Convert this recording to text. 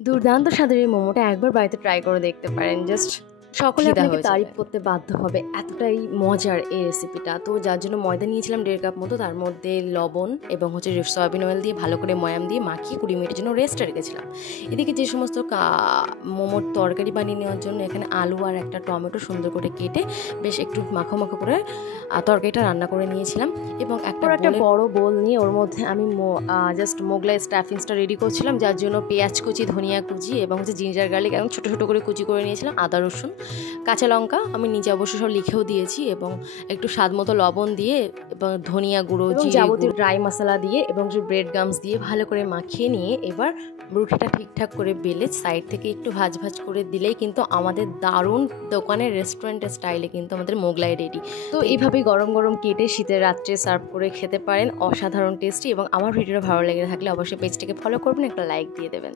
দুর্দান্ত স্বাদের এই মোমোটা একবার বাড়িতে ট্রাই করে দেখতে পারেন। জাস্ট সকলে খিদা আপনাকে হয়ে তারিফ যাবে। করতে বাধ্য হবে, এতটাই মজার এই রেসিপিটা। তো যার জন্য ময়দা নিয়েছিলাম 1.5 কাপ মতো, তার মধ্যে লবণ এবং হচ্ছে সয়াবিন অয়েল দিয়ে ভালো করে ময়াম দিয়ে মাখিয়ে 20 মিনিটের জন্য রেস্টে রেখেছিলাম। এদিকে যে সমস্ত মোমোর তরকারি বানিয়ে নেওয়ার জন্য এখানে আলু আর একটা টমেটো সুন্দর করে কেটে বেশ একটু মাখো মাখো করে তরকারিটা রান্না করে নিয়েছিলাম। এবং একটা বড় বোল নিয়ে ওর মধ্যে আমি জাস্ট মোগলাই স্টাফিংসটা রেডি করছিলাম, যার জন্য পেঁয়াজ কুচি, ধনিয়া কুচি এবং হচ্ছে জিঞ্জার গার্লিক এবং ছোটো ছোটো করে কুচি করে নিয়েছিলাম, আদা রসুন কাঁচা লঙ্কা আমি নিজে অবশ্য সব লিখেও দিয়েছি, এবং একটু স্বাদ মতো লবণ দিয়ে এবং ধনিয়া গুঁড়ো, যাবতীয় ড্রাই মশলা দিয়ে এবং যে ব্রেড গামস দিয়ে ভালো করে মাখিয়ে নিয়ে এবার রুটিটা ঠিকঠাক করে বেলে সাইড থেকে একটু ভাজ ভাজ করে দিলেই কিন্তু আমাদের দারুণ দোকানের রেস্টুরেন্টের স্টাইলে কিন্তু আমাদের মোগলাই রেডি। তো এইভাবেই গরম গরম কেটে শীতের রাত্রে সার্ভ করে খেতে পারেন, অসাধারণ টেস্টি। এবং আমার ভিডিওটা ভালো লেগে থাকলে অবশ্যই পেজটাকে ফলো করবেন, একটা লাইক দিয়ে দেবেন।